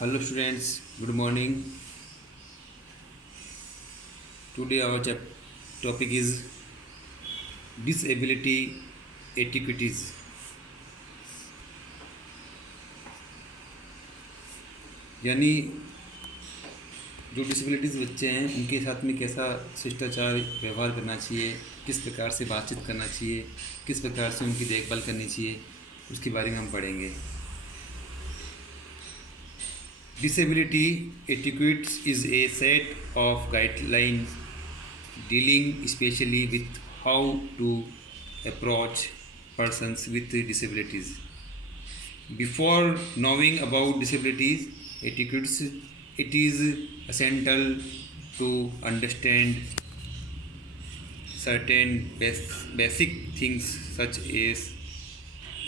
Hello students, good morning. Today our topic is disability etiquettes. यानी जो disabilities बच्चे हैं उनके साथ में कैसा शिष्टाचार व्यवहार करना चाहिए, किस प्रकार से बातचीत करना चाहिए, किस प्रकार से उनकी देखभाल करनी चाहिए, उसके बारे में हम पढ़ेंगे. Disability etiquettes is a set of guidelines dealing especially with how to approach persons with disabilities. Before knowing about disabilities etiquettes, it is essential to understand certain basic things such as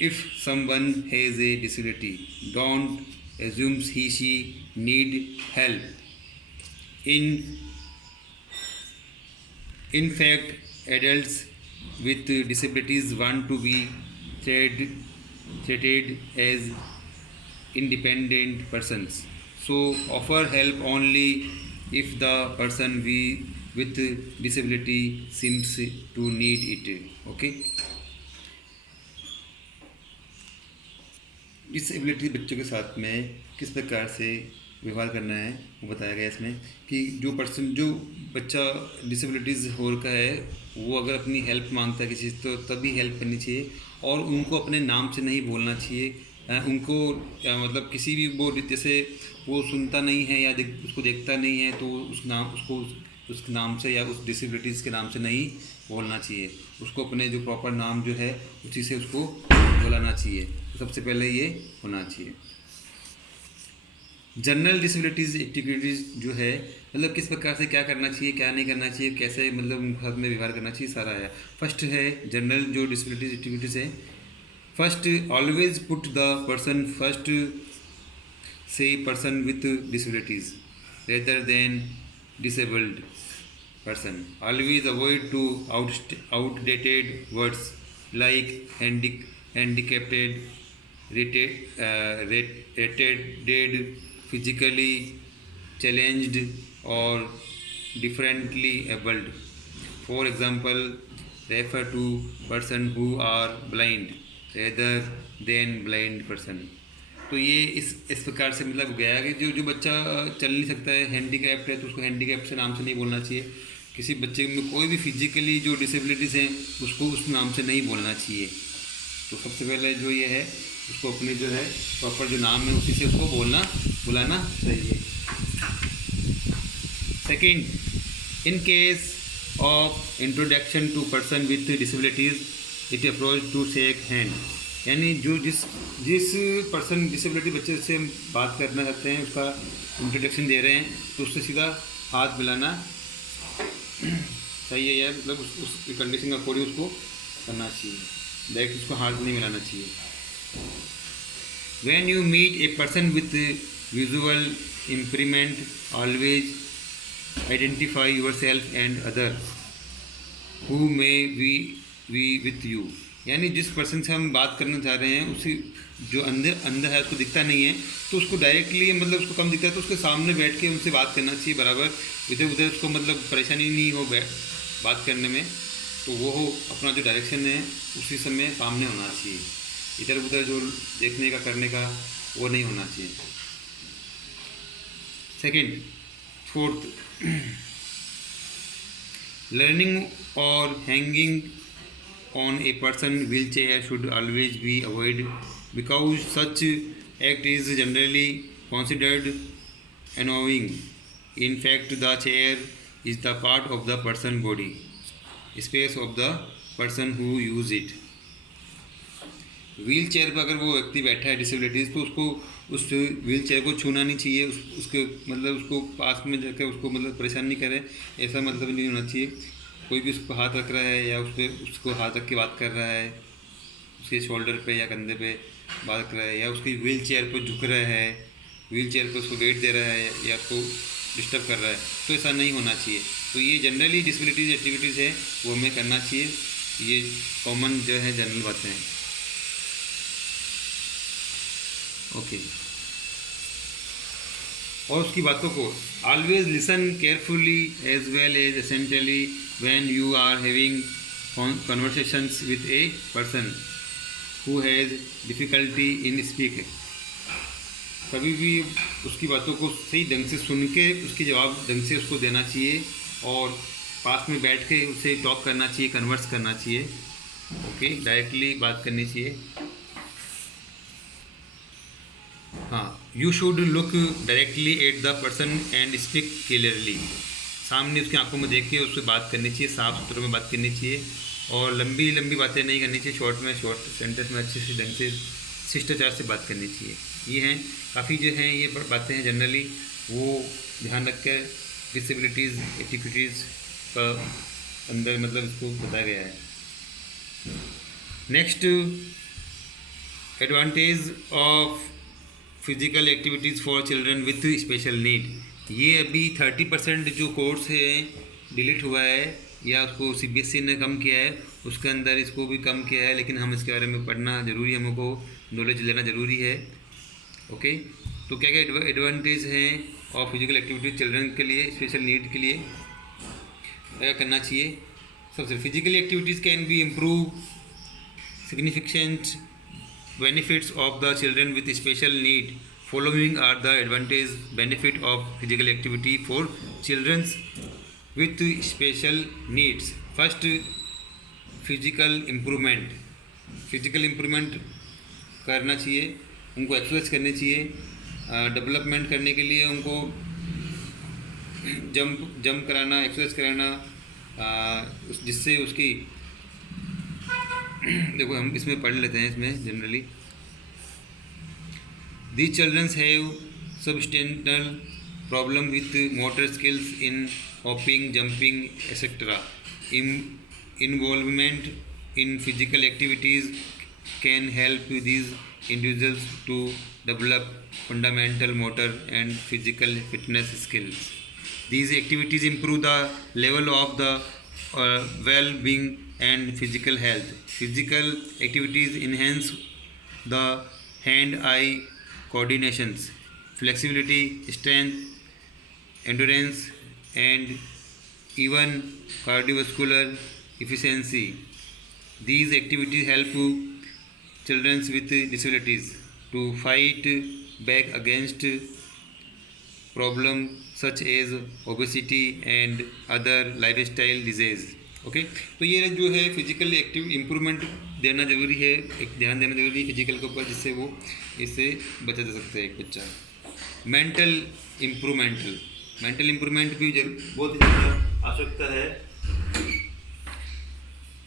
if someone has a disability, don't assume he/she need help. In fact, adults with disabilities want to be treated as independent persons. So offer help only if the person with disability seems to need it. Okay. Disability बच्चों के साथ में किस प्रकार से व्यवहार करना है वो बताया गया इसमें कि जो बच्चा डिसेबिलिटीज़ हो रखा है वो अगर अपनी हेल्प मांगता है किसी तो तभी हेल्प करनी चाहिए और उनको अपने नाम से नहीं बोलना चाहिए. उनको मतलब किसी भी वो जैसे वो सुनता नहीं है या उसको देखता नहीं है तो उस नाम से या उस डिसेबिलिटीज़ के नाम से नहीं बोलना चाहिए. उसको अपने जो प्रॉपर नाम जो है उसी से उसको बुलाना चाहिए. सबसे पहले ये होना चाहिए. जनरल डिसेबिलिटीज़ एक्टिविटीज़ जो है मतलब किस प्रकार से क्या करना चाहिए, क्या नहीं करना चाहिए, कैसे मतलब उनके साथ में व्यवहार करना चाहिए, सारा है. फर्स्ट है जनरल जो डिसेबिलिटीज़ एक्टिविटीज़ है. First, always put the person first, say person with disabilities rather than disabled person. Always avoid to outdated words like handicapped, retarded, physically challenged, or differently abled. For example, refer to person who are blind rather than blind person. तो ये इस प्रकार से मतलब गया कि जो बच्चा चल नहीं सकता है, हैंडीकैप्ड है, तो उसको हैंडीकैप्ड से नाम से नहीं बोलना चाहिए. किसी बच्चे में कोई भी फिजिकली जो डिसेबिलिटीज़ हैं उसको उस नाम से नहीं बोलना चाहिए. तो सबसे पहले जो ये है उसको अपने जो है प्रॉपर जो नाम है उसी से उसको बुलाना चाहिए. Second, in case of introduction to person with disabilities it approach to shake hand. यानी जो जिस पर्सन डिसेबिलिटी बच्चे से हम बात करना चाहते हैं उसका इंट्रोडक्शन दे रहे हैं तो उससे सीधा हाथ मिलाना सही है. यार मतलब उस कंडीशन का अकॉर्डिंग उसको करना चाहिए, डायरेक्ट उसको हाथ नहीं मिलाना चाहिए. When you meet a person with visual impairment always identify yourself and other who may be with you. यानी जिस पर्सन से हम बात करना चाह रहे हैं उसी जो अंदर है उसको दिखता नहीं है तो उसको डायरेक्टली मतलब उसको कम दिखता है तो उसके सामने बैठ के उनसे बात करना चाहिए बराबर. इधर उधर उसको मतलब परेशानी नहीं हो बात करने में, तो वो हो अपना जो डायरेक्शन है उसी समय सामने होना चाहिए. इधर उधर जो देखने का करने का वो नहीं होना चाहिए. सेकेंड, फोर्थ, लर्निंग और hanging on a person wheelchair should always be avoided because such act is generally considered annoying. In fact, the chair is the part of the person body space of the person who use it. Wheel chair पर अगर वो व्यक्ति बैठा है disabilities तो उसको उस wheel chair को छूना नहीं चाहिए. उसके मतलब उसको पास में जाकर उसको मतलब परेशान नहीं करे, ऐसा मतलब नहीं होना चाहिए. कोई भी उसको हाथ रख रहा है या उसको हाथ रख के बात कर रहा है, उसके शोल्डर पे या कंधे पे बात कर रहा है या उसकी व्हील चेयर पर झुक रहा है, व्हील चेयर पे उसको वेट दे रहा है या उसको डिस्टर्ब कर रहा है, तो ऐसा नहीं होना चाहिए. तो ये जनरली डिसेबिलिटीज़ एक्टिविटीज़ है वो हमें करना चाहिए. ये कॉमन जो है जनरल बातें हैं. ओके. और उसकी बातों को always listen carefully as well as essentially when you are having conversations with a person who has difficulty in speak. कभी भी उसकी बातों को सही ढंग से सुन के उसकी जवाब ढंग से उसको देना चाहिए और पास में बैठ के उससे टॉक करना चाहिए, कन्वर्स करना चाहिए। ओके, डायरेक्टली बात करनी चाहिए। हाँ, you should look directly at the person and speak clearly. सामने उसकी आंखों में देख के उससे बात करनी चाहिए, साफ सुथरे में बात करनी चाहिए और लंबी लंबी बातें नहीं करनी चाहिए। शॉर्ट सेंटेंस में अच्छे से ढंग से शिष्टाचार से बात करनी चाहिए। ये हैं काफ़ी जो हैं ये बातें हैं जनरली, वो ध्यान रख कर डिसेबिलिटीज़ एक्टिविटीज़ का अंदर मतलब इसको बताया गया है। Next, advantage of physical activities for children with special need. ये अभी 30% जो कोर्स है डिलीट हुआ है या उसको CBSE ने कम किया है, उसके अंदर इसको भी कम किया है, लेकिन हम इसके बारे में पढ़ना ज़रूरी है, हमको नॉलेज लेना ज़रूरी है। ओके, तो क्या क्या एडवांटेज हैं ऑफ फिजिकल एक्टिविटीज चिल्ड्रन के लिए, स्पेशल नीड के लिए क्या करना चाहिए। सबसे physical activities can be improve significant benefits of the children with special need. Following are the advantage benefit of physical activity for children with special needs. First, physical improvement. Physical improvement करना चाहिए, उनको exercise करनी चाहिए। Development करने के लिए उनको jump कराना, एक्सरसाइज कराना, जिससे उसकी देखो हम इसमें पढ़ लेते हैं। इसमें generally these childrens have substantial problem with motor skills in hopping, jumping etcetera. Involvement in physical activities can help these individuals to develop fundamental motor and physical fitness skills. These activities improve the level of the well-being and physical health. Physical activities enhance the hand-eye coordinations, flexibility, strength, endurance, and even cardiovascular efficiency. These activities help children with disabilities to fight back against problems such as obesity and other lifestyle disease. Okay, तो ये जो है physical active improvement देना ज़रूरी है, एक ध्यान देना ज़रूरी है फिजिकल के ऊपर, जिससे वो इससे बचा जा सकता है एक बच्चा। मेंटल इम्प्रूवमेंट भी बहुत ज़्यादा आवश्यकता है।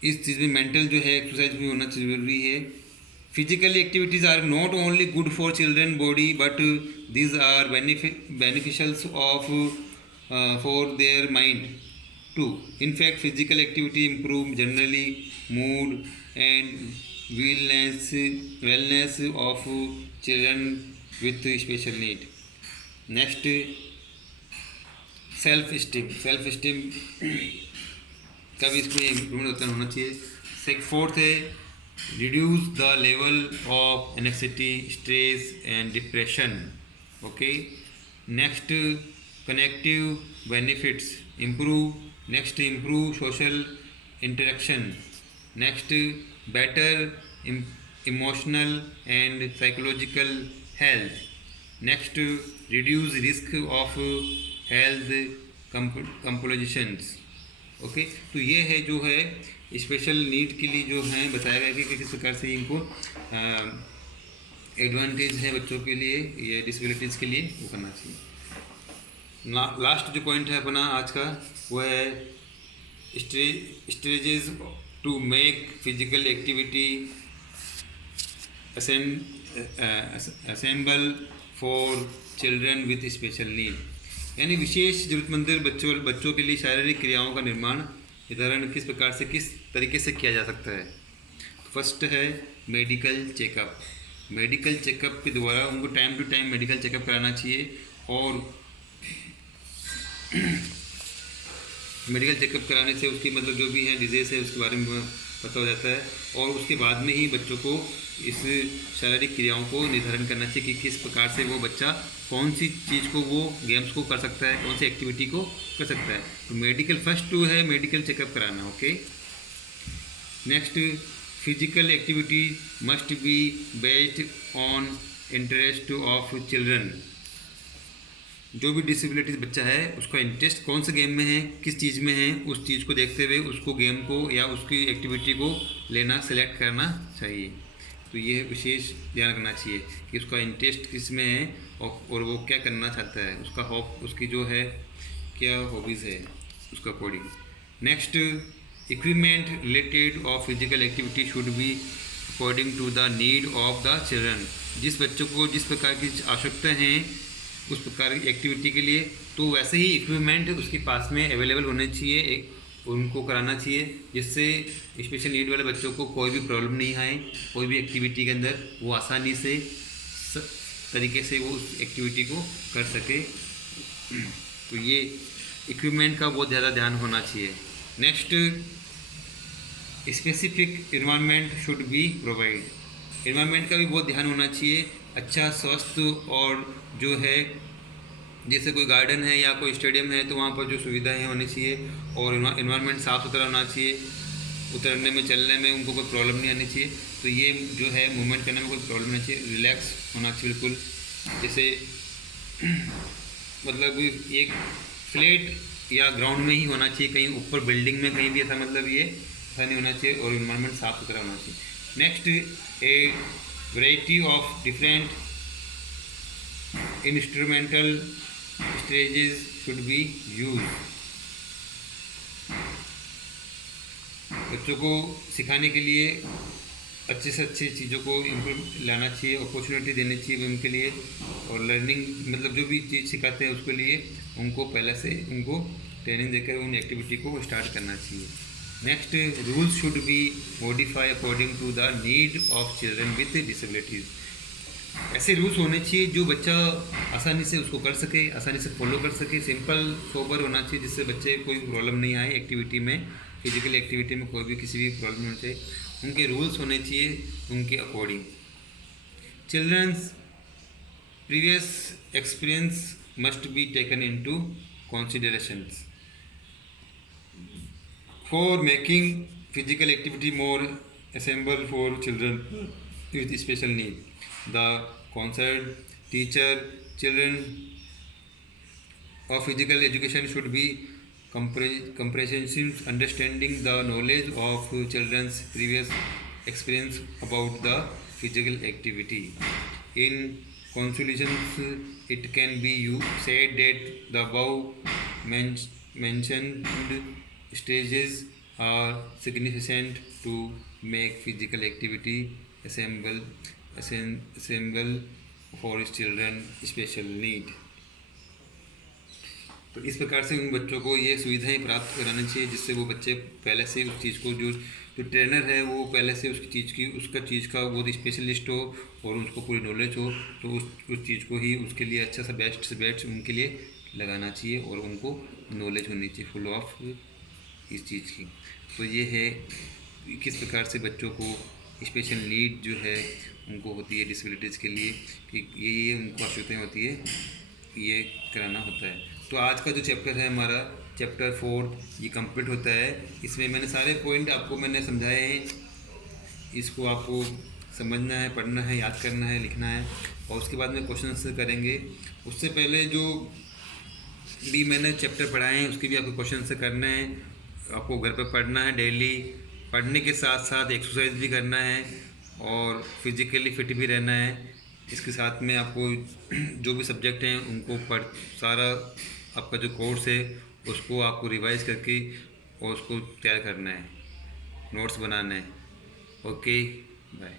इस चीज़ में मेंटल जो है एक्सरसाइज भी होना ज़रूरी है। Physical activities are not only good for children body, but these are beneficial for their mind too. In fact, physical activity improve generally mood and wellness of children with special need. Next, self-esteem का भी इसमें improvement होना चाहिए। Fourth है reduce the level of anxiety, stress and depression. Okay, next, connective benefits improve social interaction. Next, better emotional and psychological health. Next, reduce risk of health complications. Okay, तो ये है जो है स्पेशल नीड के लिए जो है बताया गया कि किस प्रकार से इनको एडवांटेज है बच्चों के लिए या डिसेबिलिटीज़ के लिए वो करना चाहिए। लास्ट जो पॉइंट है अपना आज का वो है strategies to make physical activity assemble for children with special need, यानी विशेष जरूरतमंद बच्चों के लिए शारीरिक क्रियाओं का निर्धारण किस प्रकार से किस तरीके से किया जा सकता है। फर्स्ट है मेडिकल चेकअप के द्वारा उनको time to time medical checkup कराना चाहिए और मेडिकल चेकअप कराने से उसकी मतलब जो भी है डिजीज़ है उसके बारे में पता हो जाता है, और उसके बाद में ही बच्चों को इस शारीरिक क्रियाओं को निर्धारण करना चाहिए कि किस प्रकार से वो बच्चा कौन सी चीज़ को, वो गेम्स को कर सकता है, कौन सी एक्टिविटी को कर सकता है। तो मेडिकल फर्स्ट टू है मेडिकल चेकअप कराना। Okay, next, physical activity must be based on interest of children. जो भी डिसेबिलिटीज बच्चा है उसका इंटरेस्ट कौन से गेम में है, किस चीज़ में है, उस चीज़ को देखते हुए उसको गेम को या उसकी एक्टिविटी को लेना, सेलेक्ट करना चाहिए। तो ये विशेष ध्यान रखना चाहिए कि उसका इंटरेस्ट किस में है और वो क्या करना चाहता है, उसका उसकी जो है क्या हॉबीज़ है उसका according. Next, equipment related of physical activity should be according to the need of the children. जिस बच्चों को जिस प्रकार की आवश्यकता हैं उस प्रकार की एक्टिविटी के लिए, तो वैसे ही इक्विपमेंट उसके पास में अवेलेबल होने चाहिए, उनको कराना चाहिए, जिससे स्पेशल नीड वाले बच्चों को कोई भी प्रॉब्लम नहीं आए, कोई भी एक्टिविटी के अंदर वो आसानी से तरीके से वो उस एक्टिविटी को कर सके। तो ये इक्विपमेंट का बहुत ज़्यादा ध्यान होना चाहिए। Next, specific environment should be provide. Environment का भी बहुत ध्यान होना चाहिए, अच्छा स्वस्थ, और जो है जैसे कोई गार्डन है या कोई स्टेडियम है तो वहाँ पर जो सुविधाएं होनी चाहिए, और एनवायरनमेंट साफ़ सुथरा होना चाहिए, उतरने में चलने में उनको कोई प्रॉब्लम नहीं आनी चाहिए। तो ये जो है मूवमेंट करने में कोई प्रॉब्लम नहीं चाहिए, रिलैक्स होना चाहिए बिल्कुल। जैसे मतलब एक फ्लैट या ग्राउंड में ही होना चाहिए, कहीं ऊपर बिल्डिंग में कहीं भी ऐसा मतलब ये ऐसा नहीं होना चाहिए, और इन्वायरमेंट साफ़ सुथरा होना चाहिए। Next, A variety of different instrumental stages should be use. बच्चों को सिखाने के लिए अच्छे से अच्छी चीज़ों को इम्प्रूव लाना चाहिए, अपॉर्चुनिटी देनी चाहिए उनके लिए, और लर्निंग मतलब जो भी चीज़ सिखाते हैं उसके लिए उनको पहले से उनको ट्रेनिंग देकर उन एक्टिविटी को स्टार्ट करना चाहिए। Next, rules should be modify according to the need of children with disabilities. ऐसे रूल्स होने चाहिए जो बच्चा आसानी से उसको कर सके, आसानी से फॉलो कर सके, सिंपल सोबर होना चाहिए, जिससे बच्चे कोई प्रॉब्लम नहीं आए एक्टिविटी में, फिजिकल एक्टिविटी में कोई भी किसी भी प्रॉब्लम नहीं चाहिए। उनके रूल्स होने चाहिए उनके according. Children's previous experience must be taken into considerations for making physical activity more accessible for children with special need. The concerned teacher, children of physical education should be comprehensive, understanding the knowledge of children's previous experience about the physical activity. In conclusions, it can be said that the above mentioned stages are significant to make physical activity assemble for children special need. तो इस प्रकार से उन बच्चों को ये सुविधाएं प्राप्त करानी चाहिए, जिससे वो बच्चे पहले से उस चीज़ को जो ट्रेनर है वो पहले से उसका चीज़ का बहुत स्पेशलिस्ट हो और उसको पूरी नॉलेज हो, तो उस चीज़ को ही उसके लिए अच्छा सा बेस्ट से बेस्ट उनके लिए लगाना चाहिए, और उनको नॉलेज होनी चाहिए फुल ऑफ इस चीज़ की। तो ये है किस प्रकार से बच्चों को स्पेशल नीड जो है उनको होती है डिसेबिलिटीज़ के लिए, कि ये उनको आवश्यकताएँ होती है, ये कराना होता है। तो आज का जो चैप्टर है हमारा चैप्टर 4 ये कंप्लीट होता है। इसमें मैंने सारे पॉइंट आपको मैंने समझाए हैं, इसको आपको समझना है, पढ़ना है, याद करना है, लिखना है, और उसके बाद में क्वेश्चन आंसर करेंगे। उससे पहले जो भी मैंने चैप्टर पढ़ाए हैं उसके भी आपको क्वेश्चन आंसर करना है, आपको घर पर पढ़ना है डेली, पढ़ने के साथ साथ एक्सरसाइज भी करना है और फिजिकली फिट भी रहना है। इसके साथ में आपको जो भी सब्जेक्ट हैं उनको सारा आपका जो कोर्स है उसको आपको रिवाइज करके और उसको तैयार करना है, नोट्स बनाना है। Okay, bye.